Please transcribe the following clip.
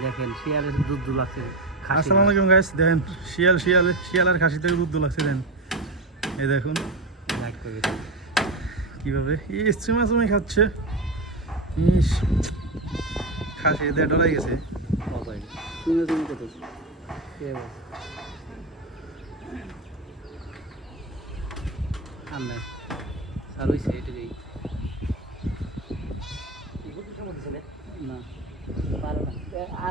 দেখেন শিয়ালের দুধ লাগছে। আসসালামু আলাইকুম গাইস, দেখেন শিয়ালের খাসি থেকে দুধ লাগছে। দেন এই দেখুন কিভাবে চুমাচুমি খাচ্ছে। খাসি দিয়ে ডরাই গেছে। না আর